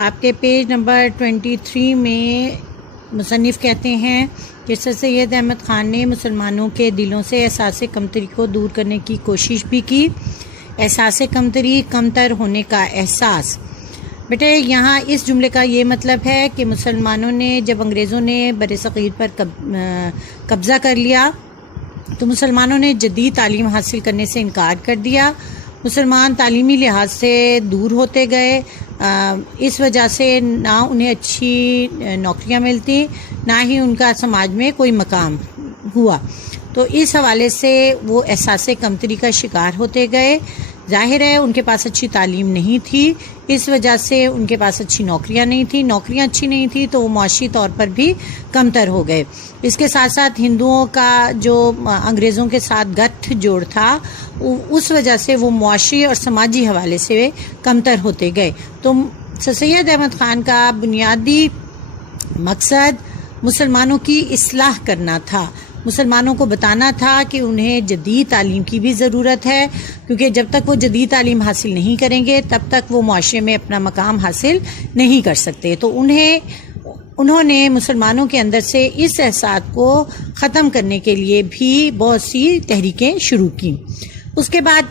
آپ کے page number 23 میں مصنف کہتے ہیں کہ سر سید احمد خان نے مسلمانوں کے دلوں سے احساس کمتری کو دور کرنے کی کوشش بھی کی۔ احساس کمتری، کمتر ہونے کا احساس۔ بیٹے یہاں اس جملے کا یہ مطلب ہے کہ مسلمانوں نے جب انگریزوں نے بر صغیر پر قبضہ کر لیا تو مسلمانوں نے جدید تعلیم حاصل کرنے سے انکار کر دیا۔ مسلمان تعلیمی لحاظ سے دور ہوتے گئے، اس وجہ سے نہ انہیں اچھی نوکریاں ملتی، نہ ہی ان کا سماج میں کوئی مقام ہوا، تو اس حوالے سے وہ احساس کمتری کا شکار ہوتے گئے۔ ظاہر ہے ان کے پاس اچھی تعلیم نہیں تھی، اس وجہ سے ان کے پاس اچھی نوکریاں نہیں تھیں، نوکریاں اچھی نہیں تھیں تو وہ معاشی طور پر بھی کمتر ہو گئے۔ اس کے ساتھ ساتھ ہندوؤں کا جو انگریزوں کے ساتھ گٹھ جوڑ تھا، اس وجہ سے وہ معاشی اور سماجی حوالے سے کمتر ہوتے گئے۔ تو سر سید احمد خان کا بنیادی مقصد مسلمانوں کی اصلاح کرنا تھا، مسلمانوں کو بتانا تھا کہ انہیں جدید تعلیم کی بھی ضرورت ہے، کیونکہ جب تک وہ جدید تعلیم حاصل نہیں کریں گے تب تک وہ معاشرے میں اپنا مقام حاصل نہیں کر سکتے۔ تو انہوں نے مسلمانوں کے اندر سے اس احساس کو ختم کرنے کے لیے بھی بہت سی تحریکیں شروع کی۔ اس کے بعد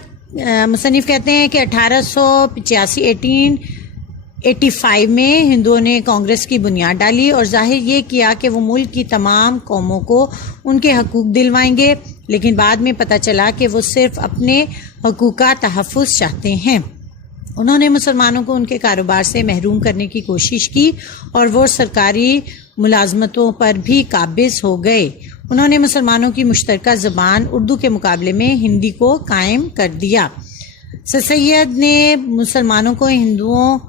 مصنف کہتے ہیں کہ 1885 میں ہندوؤں نے کانگریس کی بنیاد ڈالی اور ظاہر یہ کیا کہ وہ ملک کی تمام قوموں کو ان کے حقوق دلوائیں گے، لیکن بعد میں پتہ چلا کہ وہ صرف اپنے حقوق کا تحفظ چاہتے ہیں۔ انہوں نے مسلمانوں کو ان کے کاروبار سے محروم کرنے کی کوشش کی اور وہ سرکاری ملازمتوں پر بھی قابض ہو گئے۔ انہوں نے مسلمانوں کی مشترکہ زبان اردو کے مقابلے میں ہندی کو قائم کر دیا۔ سر سید نے مسلمانوں کو ہندوؤں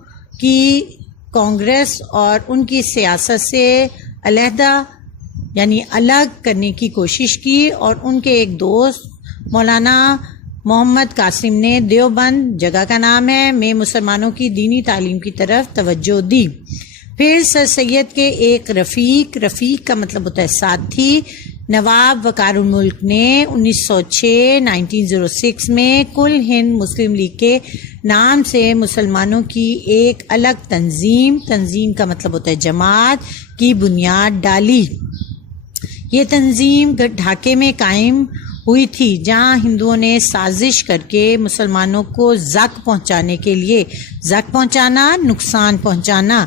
کی کانگریس اور ان کی سیاست سے علیحدہ یعنی الگ کرنے کی کوشش کی، اور ان کے ایک دوست مولانا محمد قاسم نے دیوبند، جگہ کا نام ہے، میں مسلمانوں کی دینی تعلیم کی طرف توجہ دی۔ پھر سر سید کے ایک رفیق کا مطلب ہوتا ہے ساتھی، نواب وقار الملک نے 1906 میں کل ہند مسلم لیگ کے نام سے مسلمانوں کی ایک الگ تنظیم کا مطلب ہوتا ہے جماعت کی بنیاد ڈالی۔ یہ تنظیم ڈھاکے میں قائم ہوئی تھی، جہاں ہندوؤں نے سازش کر کے مسلمانوں کو زک پہنچانا، نقصان پہنچانا۔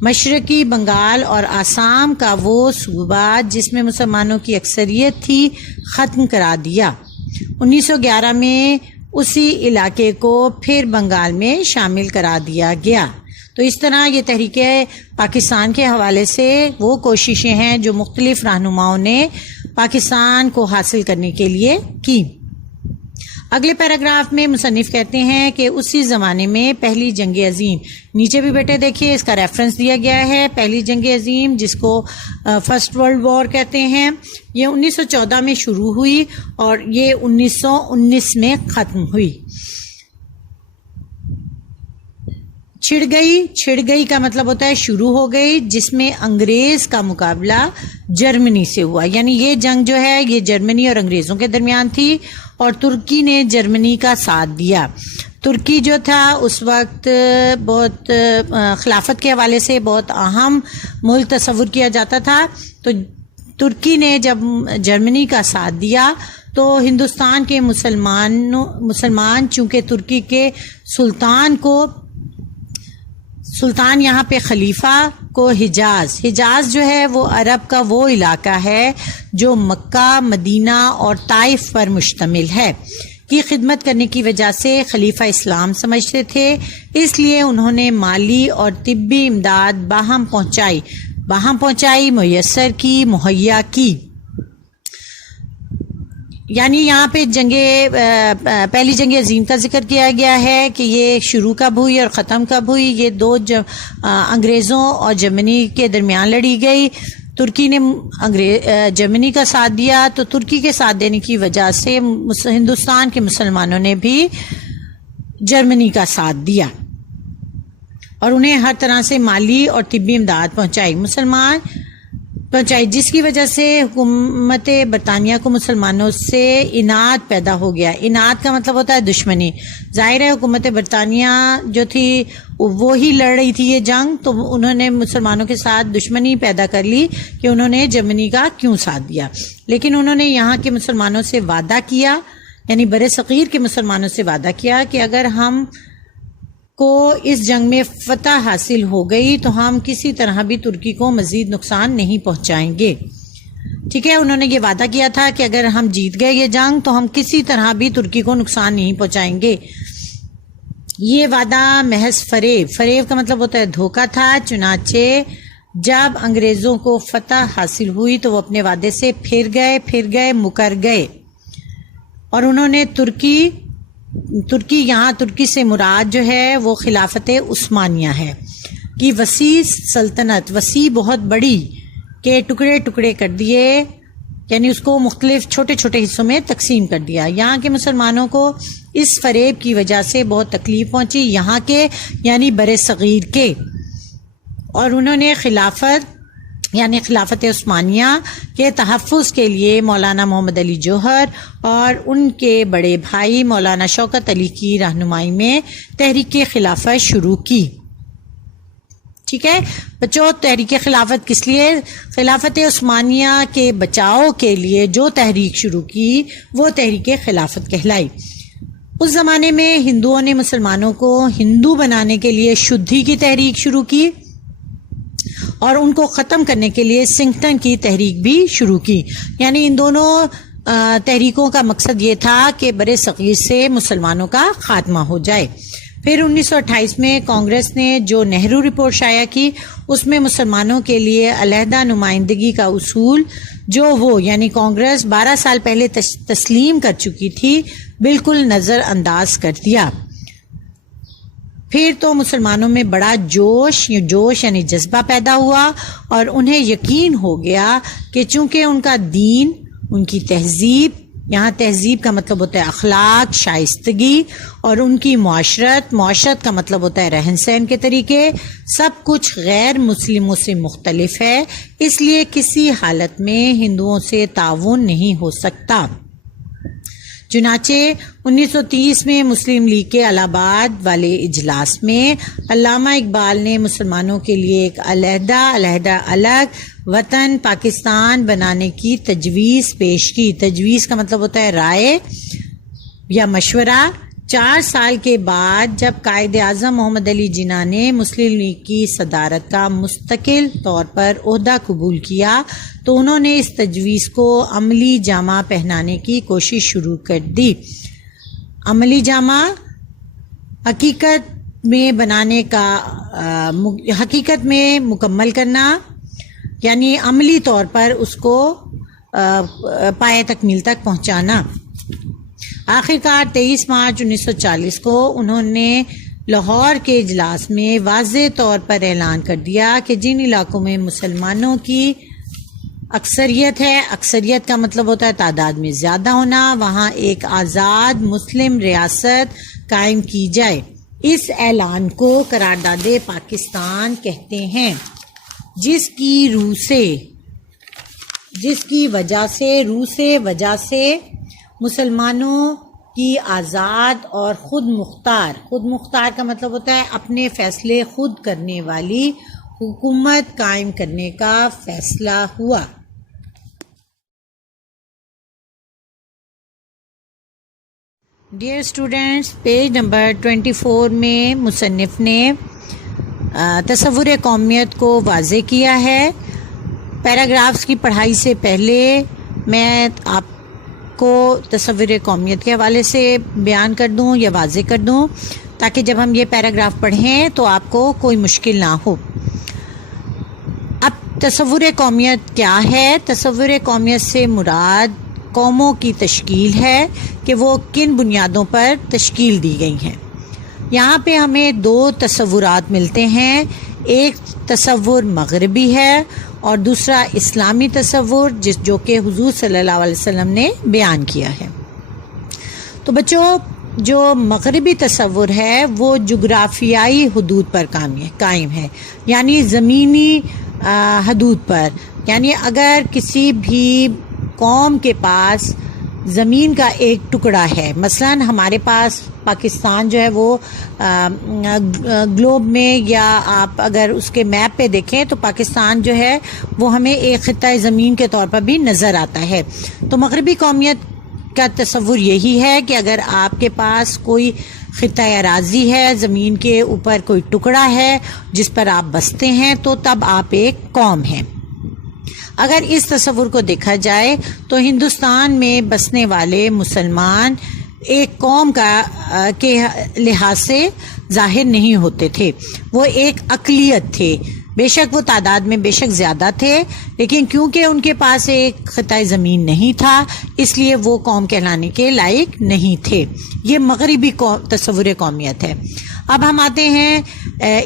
مشرقی بنگال اور آسام کا وہ صوبہ جس میں مسلمانوں کی اکثریت تھی ختم کرا دیا۔ 1911 میں اسی علاقے کو پھر بنگال میں شامل کرا دیا گیا۔ تو اس طرح یہ تحریک پاکستان کے حوالے سے وہ کوششیں ہیں جو مختلف رہنماؤں نے پاکستان کو حاصل کرنے کے لیے کی۔ اگلے پیراگراف میں مصنف کہتے ہیں کہ اسی زمانے میں پہلی جنگ عظیم، نیچے بھی بیٹے دیکھیے اس کا ریفرنس دیا گیا ہے، پہلی جنگ عظیم جس کو فرسٹ ورلڈ وار کہتے ہیں، یہ 1914 میں شروع ہوئی اور یہ 1919 میں ختم ہوئی۔ چھڑ گئی کا مطلب ہوتا ہے شروع ہو گئی، جس میں انگریز کا مقابلہ جرمنی سے ہوا، یعنی یہ جنگ جو ہے یہ جرمنی اور انگریزوں کے درمیان تھی اور ترکی نے جرمنی کا ساتھ دیا۔ ترکی جو تھا اس وقت بہت خلافت کے حوالے سے بہت اہم ملک تصور کیا جاتا تھا، تو ترکی نے جب جرمنی کا ساتھ دیا تو ہندوستان کے مسلمان چونکہ ترکی کے سلطان یہاں پہ خلیفہ کو حجاز جو ہے وہ عرب کا وہ علاقہ ہے جو مکہ، مدینہ اور طائف پر مشتمل ہے، کی خدمت کرنے کی وجہ سے خلیفہ اسلام سمجھتے تھے، اس لیے انہوں نے مالی اور طبی امداد باہم پہنچائی، مہیا کی۔ یعنی یہاں پہ پہلی جنگ عظیم کا ذکر کیا گیا ہے کہ یہ شروع کب ہوئی اور ختم کب ہوئی۔ یہ دو انگریزوں اور جرمنی کے درمیان لڑی گئی۔ ترکی نے جرمنی کا ساتھ دیا، تو ترکی کے ساتھ دینے کی وجہ سے ہندوستان کے مسلمانوں نے بھی جرمنی کا ساتھ دیا اور انہیں ہر طرح سے مالی اور طبی امداد پہنچائی، جس کی وجہ سے حکومت برطانیہ کو مسلمانوں سے اناد پیدا ہو گیا۔ اناد کا مطلب ہوتا ہے دشمنی۔ ظاہر ہے حکومت برطانیہ جو تھی وہی لڑ رہی تھی یہ جنگ، تو انہوں نے مسلمانوں کے ساتھ دشمنی پیدا کر لی کہ انہوں نے جرمنی کا کیوں ساتھ دیا. لیکن انہوں نے یہاں کے مسلمانوں سے وعدہ کیا، یعنی بر صغیر کے مسلمانوں سے وعدہ کیا کہ اگر ہم کو اس جنگ میں فتح حاصل ہو گئی تو ہم کسی طرح بھی ترکی کو مزید نقصان نہیں پہنچائیں گے. ٹھیک ہے، انہوں نے یہ وعدہ کیا تھا کہ اگر ہم جیت گئے یہ جنگ تو ہم کسی طرح بھی ترکی کو نقصان نہیں پہنچائیں گے. یہ وعدہ محض فریب کا مطلب ہوتا ہے دھوکہ تھا. چنانچہ جب انگریزوں کو فتح حاصل ہوئی تو وہ اپنے وعدے سے پھر گئے مکر گئے، اور انہوں نے ترکی یہاں ترکی سے مراد جو ہے وہ خلافت عثمانیہ ہے کہ وسیع سلطنت، وسیع بہت بڑی، کے ٹکڑے ٹکڑے کر دیے، یعنی اس کو مختلف چھوٹے چھوٹے حصوں میں تقسیم کر دیا. یہاں کے مسلمانوں کو اس فریب کی وجہ سے بہت تکلیف پہنچی، یہاں کے یعنی بر صغیر کے، اور انہوں نے خلافت عثمانیہ کے تحفظ کے لیے مولانا محمد علی جوہر اور ان کے بڑے بھائی مولانا شوکت علی کی رہنمائی میں تحریک خلافت شروع کی. ٹھیک ہے بچوں، تحریک خلافت کس لیے؟ خلافت عثمانیہ کے بچاؤ کے لیے جو تحریک شروع کی وہ تحریک خلافت کہلائی. اس زمانے میں ہندوؤں نے مسلمانوں کو ہندو بنانے کے لیے شدھی کی تحریک شروع کی، اور ان کو ختم کرنے کے لیے سنگھٹن کی تحریک بھی شروع کی. یعنی ان دونوں تحریکوں کا مقصد یہ تھا کہ بر صغیر سے مسلمانوں کا خاتمہ ہو جائے. پھر 1928 میں کانگریس نے جو نہرو رپورٹ شائع کی اس میں مسلمانوں کے لیے علیحدہ نمائندگی کا اصول جو وہ یعنی کانگریس 12 سال پہلے تسلیم کر چکی تھی بالکل نظر انداز کر دیا. پھر تو مسلمانوں میں بڑا جوش یعنی جذبہ پیدا ہوا، اور انہیں یقین ہو گیا کہ چونکہ ان کا دین، ان کی تہذیب، یہاں تہذیب کا مطلب ہوتا ہے اخلاق، شائستگی، اور ان کی معاشرت کا مطلب ہوتا ہے رہن سہن کے طریقے، سب کچھ غیر مسلموں سے مختلف ہے، اس لیے کسی حالت میں ہندوؤں سے تعاون نہیں ہو سکتا. چنانچہ 1930 میں مسلم لیگ کے الہ آباد والے اجلاس میں علامہ اقبال نے مسلمانوں کے لیے ایک علیحدہ الگ وطن پاکستان بنانے کی تجویز پیش کی. تجویز کا مطلب ہوتا ہے رائے یا مشورہ. 4 سال کے بعد جب قائد اعظم محمد علی جناح نے مسلم لیگ کی صدارت کا مستقل طور پر عہدہ قبول کیا تو انہوں نے اس تجویز کو عملی جامہ پہنانے کی کوشش شروع کر دی. عملی جامہ حقیقت میں مکمل کرنا، یعنی عملی طور پر اس کو پائے تکمیل تک پہنچانا. آخرکار 23 مارچ 1940 کو انہوں نے لاہور کے اجلاس میں واضح طور پر اعلان کر دیا کہ جن علاقوں میں مسلمانوں کی اکثریت ہے، اکثریت کا مطلب ہوتا ہے تعداد میں زیادہ ہونا، وہاں ایک آزاد مسلم ریاست قائم کی جائے. اس اعلان کو قرارداد پاکستان کہتے ہیں، جس کی وجہ سے مسلمانوں کی آزاد اور خود مختار کا مطلب ہوتا ہے اپنے فیصلے خود کرنے والی حکومت قائم کرنے کا فیصلہ ہوا. ڈیئر اسٹوڈینٹس، پیج نمبر 24 میں مصنف نے تصور قومیت کو واضح کیا ہے. پیراگرافز کی پڑھائی سے پہلے میں آپ کو تصور قومیت کے حوالے سے بیان کر دوں یا واضح کر دوں تاکہ جب ہم یہ پیراگراف پڑھیں تو آپ کو کوئی مشکل نہ ہو. اب تصور قومیت کیا ہے؟ تصور قومیت سے مراد قوموں کی تشکیل ہے کہ وہ کن بنیادوں پر تشکیل دی گئی ہیں. یہاں پہ ہمیں 2 تصورات ملتے ہیں، ایک تصور مغربی ہے اور دوسرا اسلامی تصور جو کہ حضور صلی اللہ علیہ وسلم نے بیان کیا ہے. تو بچوں، جو مغربی تصور ہے وہ جغرافیائی حدود پر قائم ہے، یعنی زمینی حدود پر. یعنی اگر کسی بھی قوم کے پاس زمین کا ایک ٹکڑا ہے. مثلاً ہمارے پاس پاکستان جو ہے وہ گلوب میں یا آپ اگر اس کے میپ پہ دیکھیں تو پاکستان جو ہے وہ ہمیں ایک خطہ زمین کے طور پر بھی نظر آتا ہے. تو مغربی قومیت کا تصور یہی ہے کہ اگر آپ کے پاس کوئی خطہ اراضی ہے، زمین کے اوپر کوئی ٹکڑا ہے جس پر آپ بستے ہیں، تو تب آپ ایک قوم ہیں. اگر اس تصور کو دیکھا جائے تو ہندوستان میں بسنے والے مسلمان ایک قوم کے لحاظ سے ظاہر نہیں ہوتے تھے، وہ ایک اقلیت تھے. بے شک وہ تعداد میں بے شک زیادہ تھے، لیکن کیونکہ ان کے پاس ایک خطہ زمین نہیں تھا اس لیے وہ قوم کہلانے کے لائق نہیں تھے. یہ مغربی تصور قومیت ہے. اب ہم آتے ہیں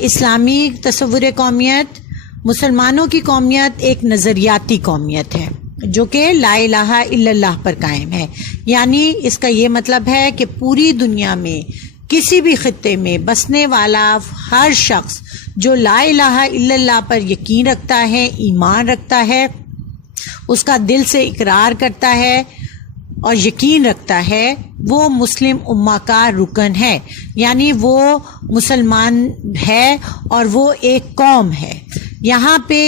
اسلامی تصور قومیت. مسلمانوں کی قومیت ایک نظریاتی قومیت ہے جو کہ لا الہ الا اللہ پر قائم ہے. یعنی اس کا یہ مطلب ہے کہ پوری دنیا میں کسی بھی خطے میں بسنے والا ہر شخص جو لا الہ الا اللہ پر یقین رکھتا ہے، ایمان رکھتا ہے، اس کا دل سے اقرار کرتا ہے اور یقین رکھتا ہے، وہ مسلم امہ کا رکن ہے. یعنی وہ مسلمان ہے اور وہ ایک قوم ہے. یہاں پہ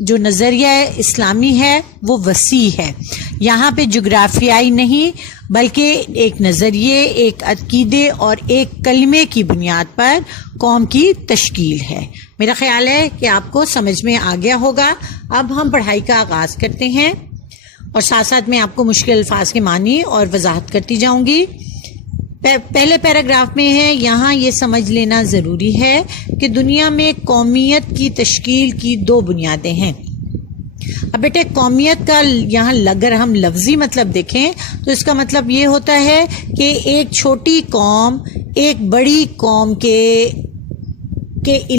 جو نظریہ اسلامی ہے وہ وسیع ہے. یہاں پہ جغرافیائی نہیں بلکہ ایک نظریے، ایک عقیدے اور ایک کلمے کی بنیاد پر قوم کی تشکیل ہے. میرا خیال ہے کہ آپ کو سمجھ میں آ گیا ہوگا. اب ہم پڑھائی کا آغاز کرتے ہیں اور ساتھ ساتھ میں آپ کو مشکل الفاظ کے معنی اور وضاحت کرتی جاؤں گی. پہلے پیراگراف میں ہے، یہاں یہ سمجھ لینا ضروری ہے کہ دنیا میں قومیت کی تشکیل کی دو بنیادیں ہیں. اب بیٹے قومیت کا یہاں اگر ہم لفظی مطلب دیکھیں تو اس کا مطلب یہ ہوتا ہے کہ ایک چھوٹی قوم ایک بڑی قوم کے